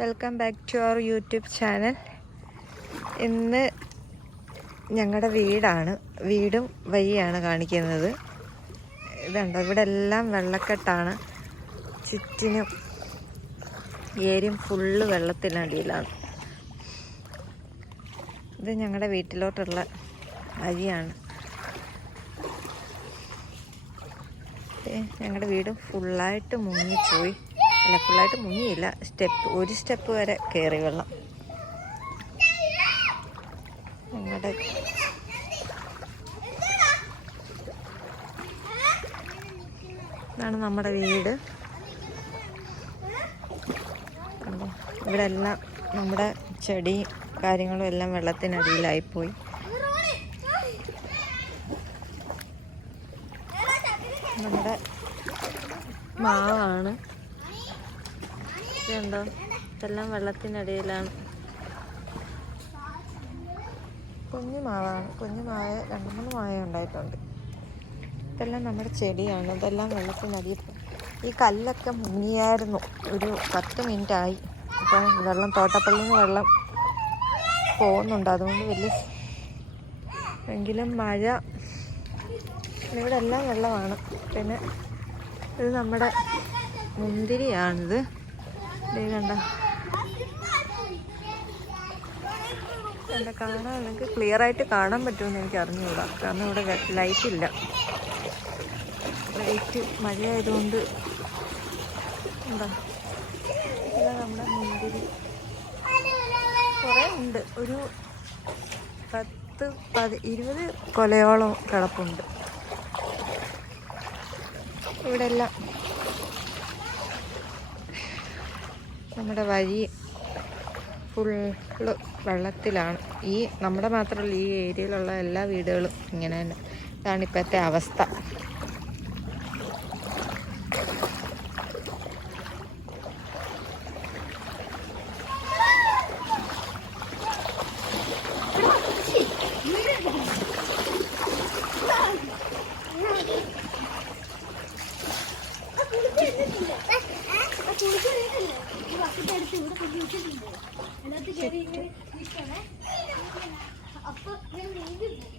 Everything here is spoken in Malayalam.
Welcome back to our YouTube channel ഇന്ന് ഞങ്ങളുടെ വീടാണ്. വീടും വഴിയാണ് കാണിക്കുന്നത്. ഇതുണ്ടോ? ഇവിടെ എല്ലാം വെള്ളക്കെട്ടാണ്. ചുറ്റിനും ഏരിയും ഫുള്ള് വെള്ളത്തിനടിയിലാണ്. ഇത് ഞങ്ങളുടെ വീട്ടിലോട്ടുള്ള വഴിയാണ്. ഞങ്ങളുടെ വീട് ഫുള്ളായിട്ട് മുങ്ങിപ്പോയി. അല്ല ഫുള്ളായിട്ട് മുങ്ങിയില്ല. സ്റ്റെപ്പ് ഒരു സ്റ്റെപ്പ് വരെ കയറി വെള്ളം. ഞങ്ങളുടെ ഇതാണ് നമ്മുടെ വീട്. ഇവിടെ എല്ലാം നമ്മുടെ ചെടി കാര്യങ്ങളും എല്ലാം വെള്ളത്തിനടിയിലായിപ്പോയി. നമ്മുടെ മാവാണ്. ഇതുണ്ടോ ഇതെല്ലാം വെള്ളത്തിനടിയിലാണ്. കുഞ്ഞു മാവാണ് കുഞ്ഞു മായ രണ്ട് മൂന്ന് മായ ഉണ്ടായിട്ടുണ്ട്. ഇതെല്ലാം നമ്മുടെ ചെടിയാണ് ഇതെല്ലാം വെള്ളത്തിനടിയിൽ ഈ കല്ലൊക്കെ മുങ്ങിയായിരുന്നു ഒരു പത്ത് മിനിറ്റ് ആയി ഇപ്പം വെള്ളം തോട്ടപ്പള്ളിയിൽ നിന്ന് വെള്ളം പോകുന്നുണ്ട് അതുകൊണ്ട് വലിയ എങ്കിലും മഴ ഇവിടെ എല്ലാം വെള്ളമാണ്. പിന്നെ ഇത് നമ്മുടെ മുന്തിരിയാണിത്. കണ്ട. കണ്ട കാണാൻ നിങ്ങൾക്ക് ക്ലിയർ ആയിട്ട് കാണാൻ പറ്റുമെന്ന് എനിക്ക് അറിഞ്ഞുകൂടാ. കാരണം ഇവിടെ ലൈറ്റ് ഇല്ല. ലൈറ്റ് മഴയായതുകൊണ്ട് എന്താ? ഇതാ നമ്മുടെ മുന്തിരി. കുറേ ഉണ്ട്. ഒരു പത്ത് പതി ഇരുപത് കൊലയോളം കിടപ്പുണ്ട്. ഇവിടെ എല്ലാം നമ്മുടെ വഴി ഫുള്ള് വെള്ളത്തിലാണ്. ഈ നമ്മുടെ മാത്രമല്ല ഈ ഏരിയയിലുള്ള എല്ലാ വീടുകളും ഇങ്ങനെ തന്നെ. ഇതാണ് ഇപ്പോഴത്തെ അവസ്ഥ. അതിനകത്ത് കയറി ഇങ്ങനെ നിൽക്കണേ അപ്പൊ ഇങ്ങനെ. നീന്തി പോകും